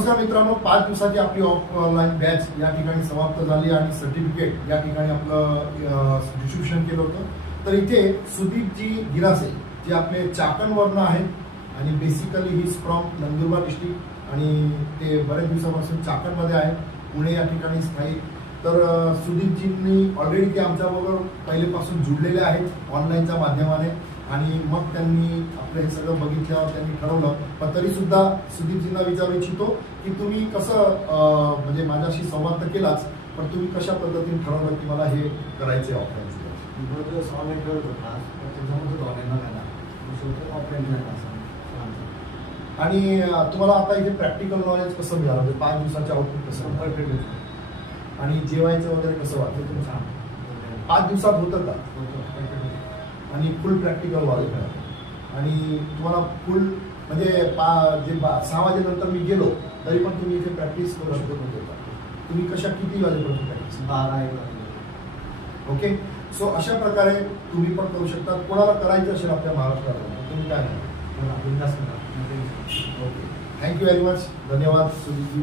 नमस्कार मित्रांनो, 5 दिवसाची आपली ऑफलाईन बॅच या ठिकाणी समाप्त झाली आणि सर्टिफिकेट या ठिकाणी आपलं डिस्ट्रीब्युशन केलं होतं। तर इथे सुदीपजी गिरासे जे आपले चाकणवरनं आहेत आणि basically he is from Nandurbar district आणि ते बरेच दिवसापासून चाकणमध्ये आहेत, पुणे या ठिकाणी स्थायिक। तर सुदीपजींनी ऑलरेडी ते आमच्याबरोबर पहिलेपासून जुळलेले आहेत ऑनलाईनच्या माध्यमाने आणि मग त्यांनी आपलं हे सगळं बघितल्यावर त्यांनी ठरवलं। पण तरी सुद्धा सुदीपजींना विचारू इच्छितो की तुम्ही कसं म्हणजे माझ्याशी संवाद तर केलाच, पण तुम्ही कशा पद्धतीने ठरवलं की मला हे करायचे ऑफलाईन? ऑनलाईन करत होता त्याच्यामध्ये ऑनलाईन आणि तुम्हाला आता इथे प्रॅक्टिकल नॉलेज कसं मिळालं, म्हणजे 5 दिवसाचे आउटपुट कसं परफेक्ट आणि जेवायचं वगैरे कसं वाटतं तुम्ही सांगा? 5 दिवसात होतं का? आणि फुल प्रॅक्टिकल नॉलेज मिळालं आणि तुम्हाला फुल म्हणजे जे 6 वाजेनंतर मी गेलो तरी पण तुम्ही इथे प्रॅक्टिस करू शकत होते का? तुम्ही किती वाजेपर्यंत प्रॅक्टिस? 12-1 ओके। सो अशा प्रकारे तुम्ही पण करू शकता। कोणाला करायचं असेल आपल्या महाराष्ट्रात तुम्ही काय म्हणता? ओके, थँक्यू व्हेरी मच, धन्यवाद सुदीपजी।